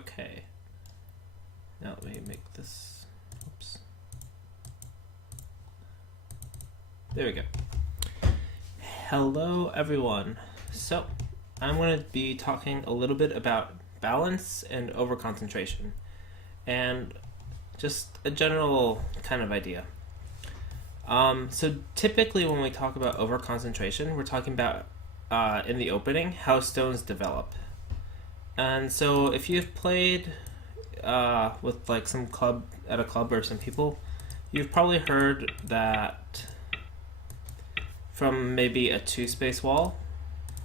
Okay. Now let me make this. Oops. There we go. Hello, everyone. So, I'm going to be talking a little bit about balance and overconcentration, and just a general kind of idea. So typically when we talk about overconcentration, we're talking about, in the opening, how stones develop. And so if you've played with like some club, at a club or some people, you've probably heard that from maybe a 2-space wall,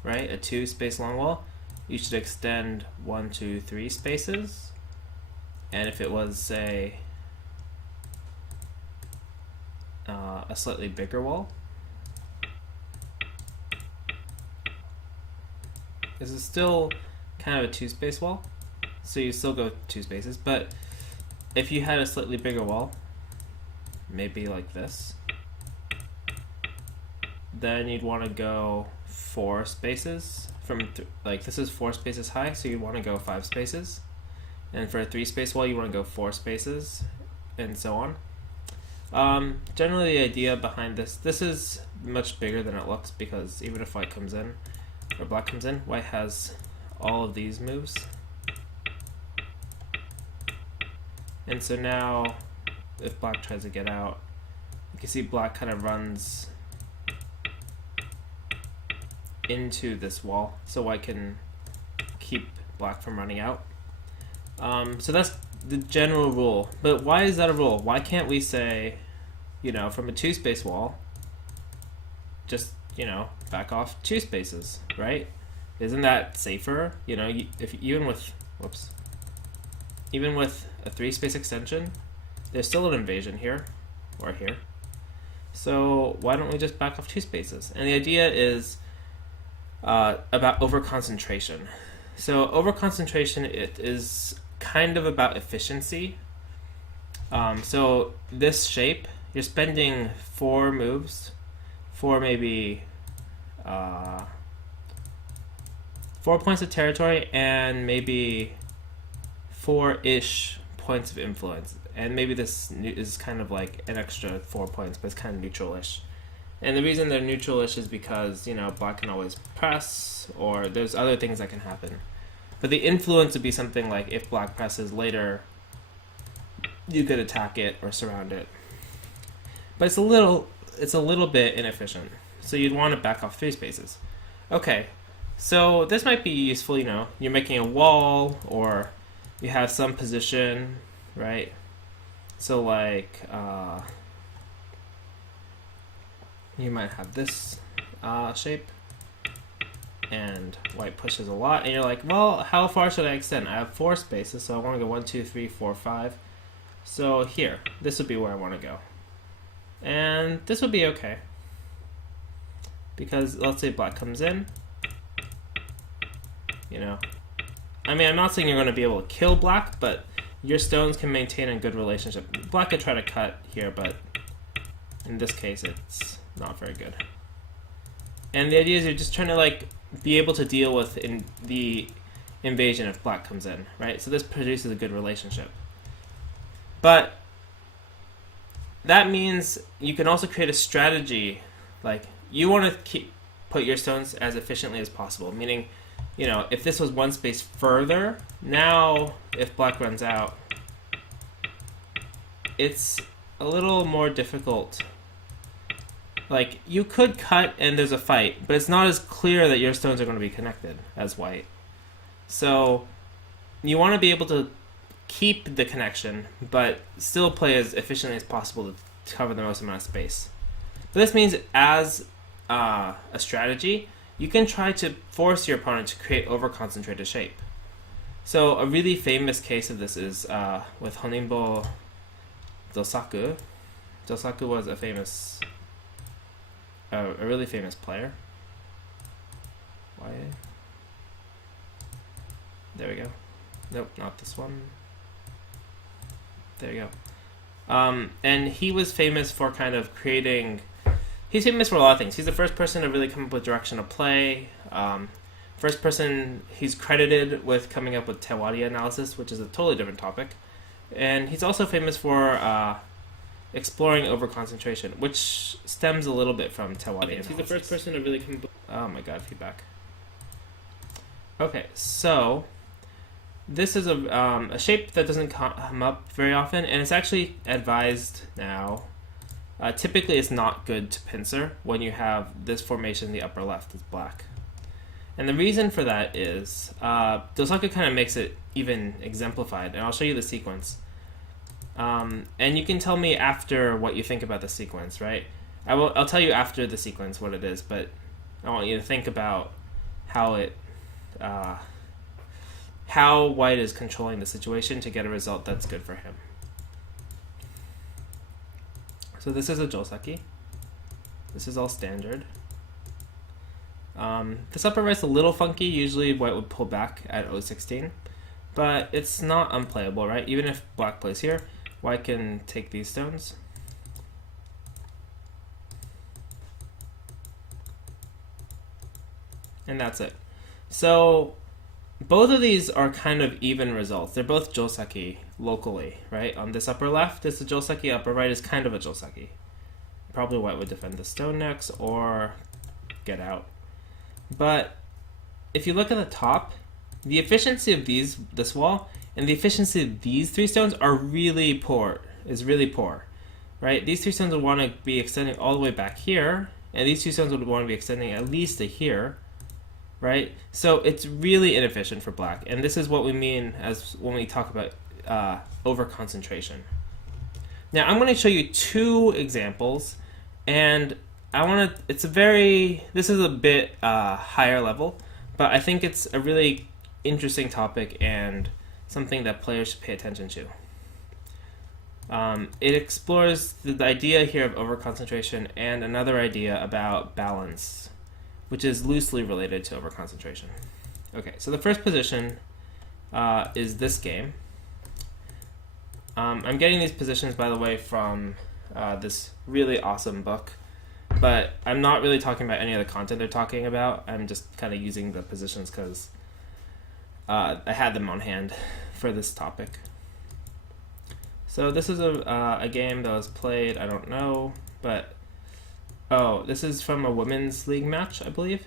right? A 2-space long wall, you should extend 1, 2, 3 spaces. And if it was, say, a slightly bigger wall, this is still kind of a 2-space wall, so you still go 2 spaces, but if you had a slightly bigger wall, maybe like this, then you'd want to go 4 spaces from like this is 4 spaces high, so you want to go 5 spaces, and for a 3-space wall you want to go 4 spaces, and so on. Generally the idea behind this is much bigger than it looks, because even if white comes in or black comes in, white has all of these moves, and so now if black tries to get out, you can see black kind of runs into this wall, so white can keep black from running out. So that's the general rule. But why is that a rule? Why can't we say, from a 2-space wall, just, back off 2 spaces, right? Isn't that safer? If even with a 3-space extension, there's still an invasion here or here. So why don't we just back off 2 spaces? And the idea is about overconcentration. So overconcentration, it is kind of about efficiency. So this shape, you're spending 4 moves for maybe 4 points of territory and maybe 4-ish points of influence. And maybe this is kind of like an extra 4 points, but it's kind of neutral-ish. And the reason they're neutral-ish is because, black can always press, or there's other things that can happen. But the influence would be something like if black presses later, you could attack it or surround it. But it's a little bit inefficient. So you'd want to back off 3 spaces. Okay, so this might be useful, you're making a wall, or you have some position, right? So like, you might have this shape, and white pushes a lot, and you're like, well, how far should I extend? I have 4 spaces, so I want to go 1, 2, 3, 4, 5. So here, this would be where I want to go. And this would be okay, because let's say black comes in, I'm not saying you're going to be able to kill black, but your stones can maintain a good relationship. Black could try to cut here, but in this case it's not very good. And the idea is you're just trying to be able to deal with the invasion if black comes in, right? So this produces a good relationship. But that means you can also create a strategy, you want to put your stones as efficiently as possible, meaning, if this was 1 space further, now if black runs out, it's a little more difficult. You could cut and there's a fight, but it's not as clear that your stones are going to be connected as white. So you want to be able to keep the connection, but still play as efficiently as possible to cover the most amount of space. But this means as a strategy, you can try to force your opponent to create overconcentrated shape. So a really famous case of this is with Honimbo Dosaku. Dosaku was a really famous player. Why? There we go. Nope, not this one. There you go. And he was famous for kind of creating... He's famous for a lot of things. He's the first person to really come up with direction of play. First person, he's credited with coming up with Tewadi analysis, which is a totally different topic. And he's also famous for exploring overconcentration, which stems a little bit from Tewadi analysis. He's the first person to really come... Oh my god, feedback. Okay, so this is a shape that doesn't come up very often, and it's actually advised now. Typically, it's not good to pincer when you have this formation in the upper left is black. And the reason for that is Dosaka kind of makes it even exemplified, and I'll show you the sequence. And you can tell me after what you think about the sequence, right? I'll tell you after the sequence what it is, but I want you to think about how how white is controlling the situation to get a result that's good for him. So this is a Joseki. This is all standard. This upper right's a little funky. Usually white would pull back at 016, but it's not unplayable, right? Even if black plays here, white can take these stones. And that's it. So both of these are kind of even results. They're both Joseki locally, right? On this upper left is the Joseki, upper right is kind of a Joseki. Probably white would defend the stone next or get out. But if you look at the top, the efficiency of this wall and the efficiency of these three stones are really poor. Is really poor, right? These three stones would want to be extending all the way back here, and these two stones would want to be extending at least to here, right? So it's really inefficient for black, and this is what we mean as when we talk about overconcentration. Now I'm going to show you two examples, and this is a bit higher level, but I think it's a really interesting topic and something that players should pay attention to. It explores the idea here of overconcentration and another idea about balance, which is loosely related to overconcentration. Okay, so the first position is this game. I'm getting these positions, by the way, from this really awesome book, but I'm not really talking about any of the content they're talking about. I'm just kind of using the positions because I had them on hand for this topic. So this is a game that was played, I don't know, but this is from a women's league match, I believe.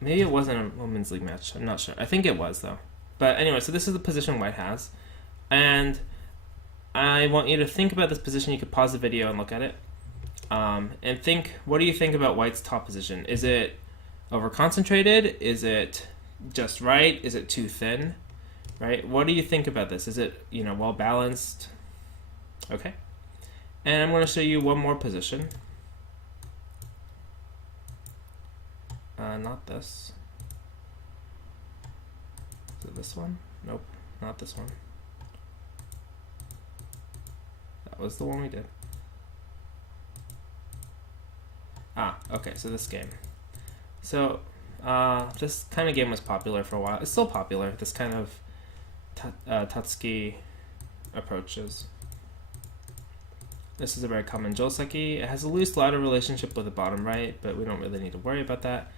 Maybe it wasn't a women's league match. I'm not sure. I think it was though. But anyway, so this is the position white has, and I want you to think about this position. You could pause the video and look at it, and think. What do you think about white's top position? Is it overconcentrated? Is it just right? Is it too thin? Right? What do you think about this? Is it, well balanced? Okay. And I'm going to show you one more position. Not this. Is it this one? Nope, not this one. That was the one we did. Okay, so this game. So this kind of game was popular for a while. It's still popular, this kind of Tatsuki approaches. This is a very common Joseki. It has a loose ladder relationship with the bottom right, but we don't really need to worry about that.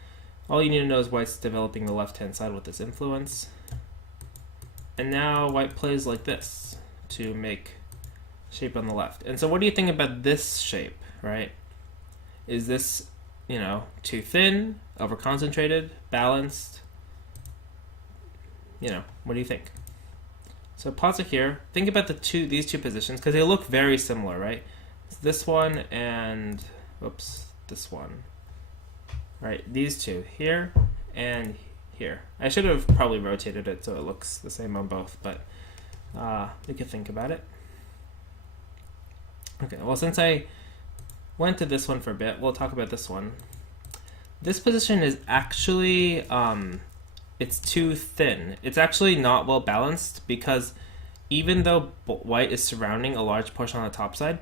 All you need to know is white's developing the left-hand side with this influence. And now white plays like this to make shape on the left. And so what do you think about this shape, right? Is this, too thin, overconcentrated, balanced? What do you think? So pause it here. Think about these two positions because they look very similar, right? It's this one and this one. Right, these two here and here. I should have probably rotated it so it looks the same on both, but we could think about it. Okay, well, since I went to this one for a bit, we'll talk about this one. This position is actually it's too thin. It's actually not well balanced because even though white is surrounding a large portion on the top side,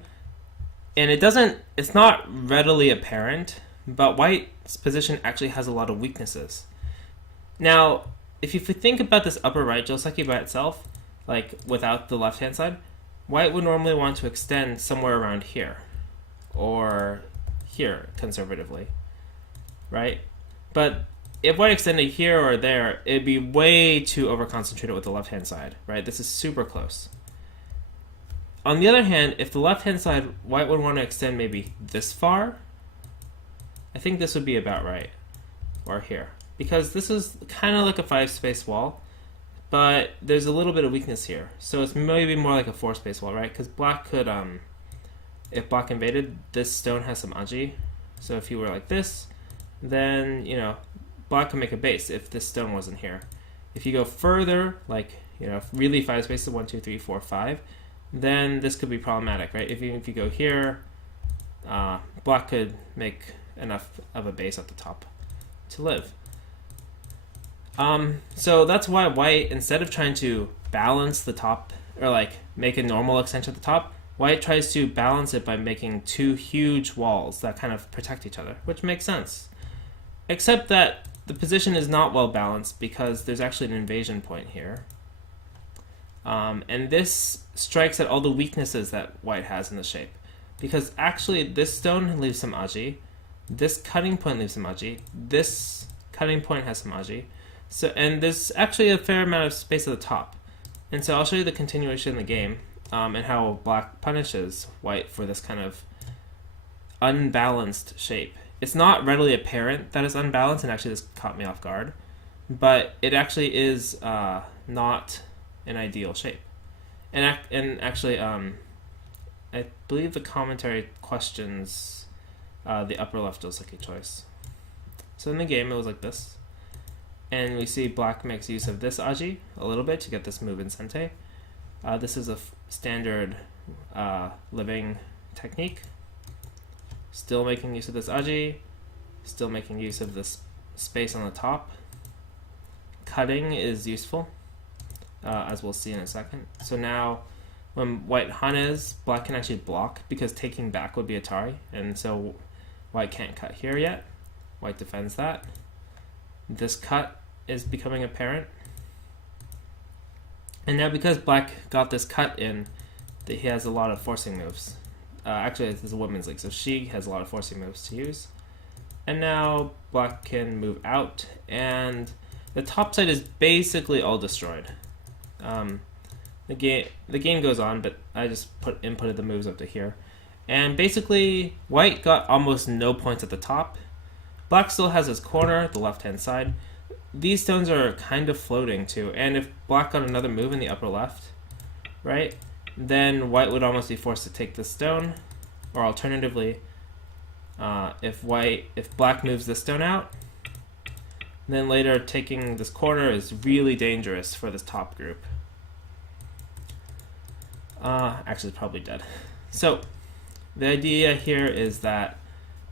and it's not readily apparent, but white's position actually has a lot of weaknesses. Now, if you think about this upper right Joseki by itself, like without the left-hand side, white would normally want to extend somewhere around here, or here conservatively, right? But if white extended here or there, it'd be way too overconcentrated with the left-hand side, right? This is super close. On the other hand, if the left-hand side, white would want to extend maybe this far, I think this would be about right, or here. Because this is kind of like a 5-space wall, but there's a little bit of weakness here. So it's maybe more like a 4-space wall, right? Because black could, if black invaded, this stone has some aji. So if you were like this, then, you know, black could make a base if this stone wasn't here. If you go further, like, you know, really 5 spaces, 1, 2, 3, 4, 5, then this could be problematic, right? If you go here, black could make enough of a base at the top to live. So that's why white, instead of trying to balance the top, or like make a normal extension at the top, white tries to balance it by making 2 huge walls that kind of protect each other, which makes sense. Except that the position is not well balanced because there's actually an invasion point here. And this strikes at all the weaknesses that white has in the shape. Because actually this stone leaves some aji, this cutting point leaves some aji, this cutting point has some aji, so, and there's actually a fair amount of space at the top. And so I'll show you the continuation in the game, and how black punishes white for this kind of unbalanced shape. It's not readily apparent that it's unbalanced, and actually this caught me off guard, but it actually is not an ideal shape. And actually, I believe the commentary questions the upper left Joseki choice. So in the game, it was like this. And we see black makes use of this aji a little bit to get this move in sente. This is a standard living technique. Still making use of this aji. Still making use of this space on the top. Cutting is useful, as we'll see in a second. So now, when white hanes, black can actually block because taking back would be Atari, and so white can't cut here yet. White defends that. This cut is becoming apparent. And now because black got this cut in, he has a lot of forcing moves. Actually, this is a women's league, so she has a lot of forcing moves to use. And now black can move out, and the top side is basically all destroyed. The game goes on, but I just inputted the moves up to here. And basically, white got almost no points at the top. Black still has his corner, the left-hand side. These stones are kind of floating too, and if black got another move in the upper left, right, then white would almost be forced to take this stone, or alternatively, if black moves this stone out, then later taking this corner is really dangerous for this top group. Actually, it's probably dead. So, the idea here is that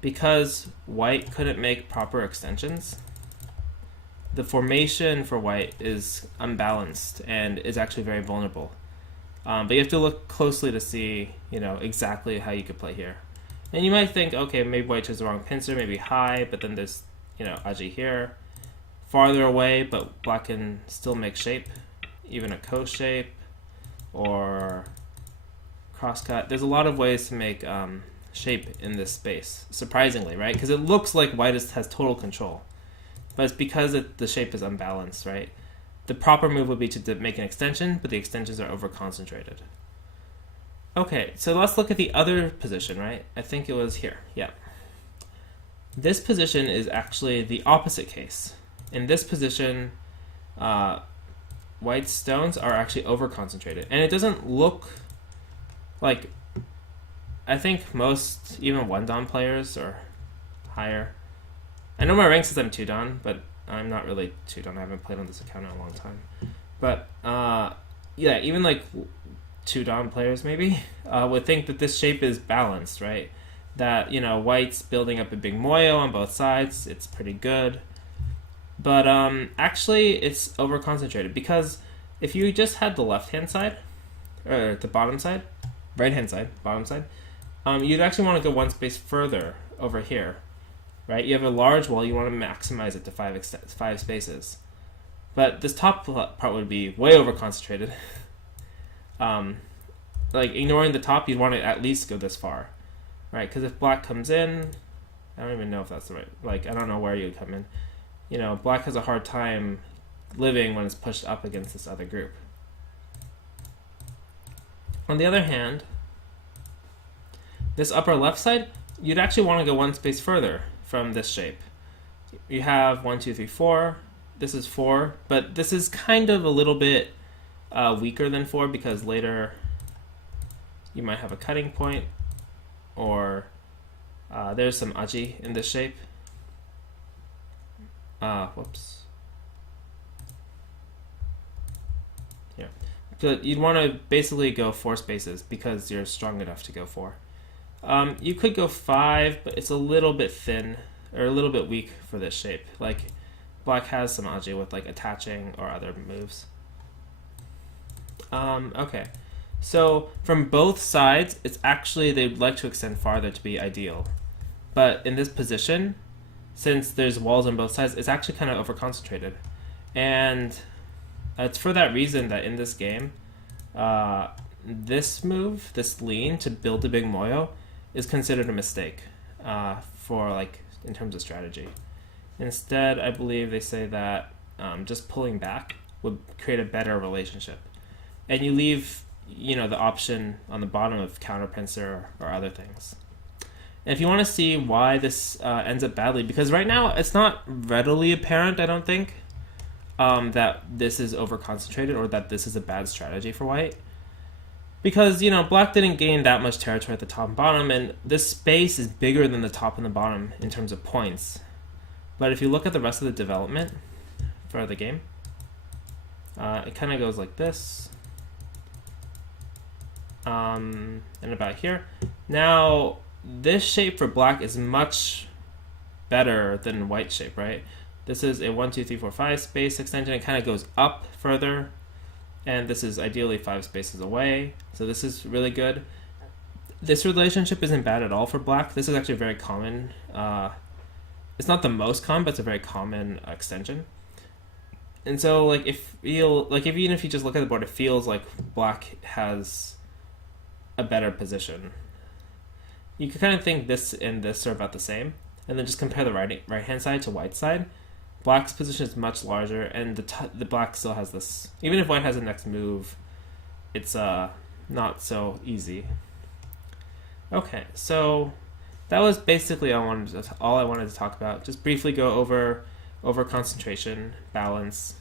because white couldn't make proper extensions, the formation for white is unbalanced and is actually very vulnerable. But you have to look closely to see, you know, exactly how you could play here. And you might think, okay, maybe white chose the wrong pincer, maybe high, but then there's, you know, aji here. Farther away, but black can still make shape, even a ko shape, or crosscut. There's a lot of ways to make shape in this space, surprisingly, right? Because it looks like white has total control, but it's because the shape is unbalanced, right? The proper move would be to make an extension, but the extensions are over-concentrated. Okay, so let's look at the other position, right? I think it was here, yeah. This position is actually the opposite case. In this position, white stones are actually over-concentrated, and it doesn't look like, I think most, even 1-dan players or higher. I know my rank says I'm 2-dan, but I'm not really 2-dan. I haven't played on this account in a long time. But, yeah, even like 2-dan players maybe would think that this shape is balanced, right? That, you know, white's building up a big moyo on both sides. It's pretty good. But actually, it's over-concentrated because if you just had the left-hand side, or the bottom side, right-hand side, bottom side, you'd actually want to go one space further over here, right? You have a large wall, you want to maximize it to 5 spaces. But this top part would be way over-concentrated. Like, ignoring the top, you'd want to at least go this far, right? Because if black comes in, I don't even know if that's the right, like, I don't know where you would come in. You know, black has a hard time living when it's pushed up against this other group. On the other hand, this upper left side, you'd actually want to go one space further from this shape. You have 1, 2, 3, 4. This is 4, but this is kind of a little bit weaker than 4 because later you might have a cutting point, or there's some aji in this shape. Whoops. Here. So you'd want to basically go 4 spaces because you're strong enough to go 4. You could go 5, but it's a little bit thin, or a little bit weak for this shape. Like, black has some aji with like attaching or other moves. Okay. So from both sides, it's actually, they'd like to extend farther to be ideal. But in this position, since there's walls on both sides, it's actually kind of over-concentrated. And it's for that reason that in this game, this move, this lean to build a big moyo, is considered a mistake for like in terms of strategy. Instead, I believe they say that just pulling back would create a better relationship. And you leave, you know, the option on the bottom of counter pincer or other things. And if you want to see why this ends up badly, because right now it's not readily apparent, I don't think, that this is over-concentrated or that this is a bad strategy for white. Because, you know, black didn't gain that much territory at the top and bottom, and this space is bigger than the top and the bottom in terms of points. But if you look at the rest of the development for the game, it kind of goes like this. And about here. Now, this shape for black is much better than white shape, right? This is a 1, 2, 3, 4, 5 space extension. It kind of goes up further. And this is ideally 5 spaces away. So this is really good. This relationship isn't bad at all for black. This is actually very common. It's not the most common, but it's a very common extension. And so, like, even if you just look at the board, it feels like black has a better position. You could kind of think this and this are about the same, and then just compare the right hand side to white side. Black's position is much larger, and the black still has this. Even if white has the next move, it's not so easy. Okay, so that was basically all I wanted to talk about. Just briefly go over concentration, balance,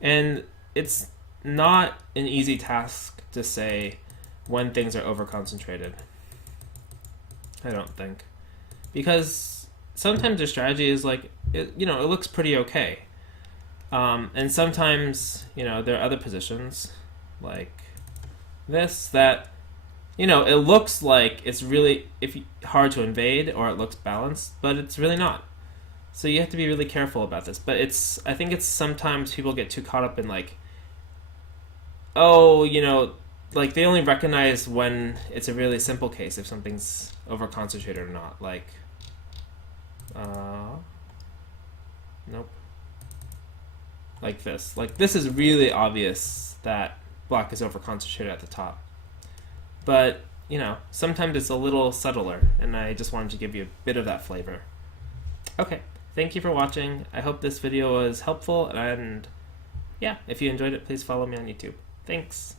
and it's not an easy task to say when things are over concentrated. I don't think, because sometimes your strategy is like, it looks pretty okay, and sometimes there are other positions like this that it looks like it's really hard to invade, or it looks balanced, but it's really not. So you have to be really careful about this. But I think it's sometimes people get too caught up in like, like they only recognize when it's a really simple case if something's over concentrated or not. Like, nope. Like this. Like this is really obvious that black is over concentrated at the top. But, sometimes it's a little subtler, and I just wanted to give you a bit of that flavor. Okay, thank you for watching. I hope this video was helpful, and yeah, if you enjoyed it, please follow me on YouTube. Thanks.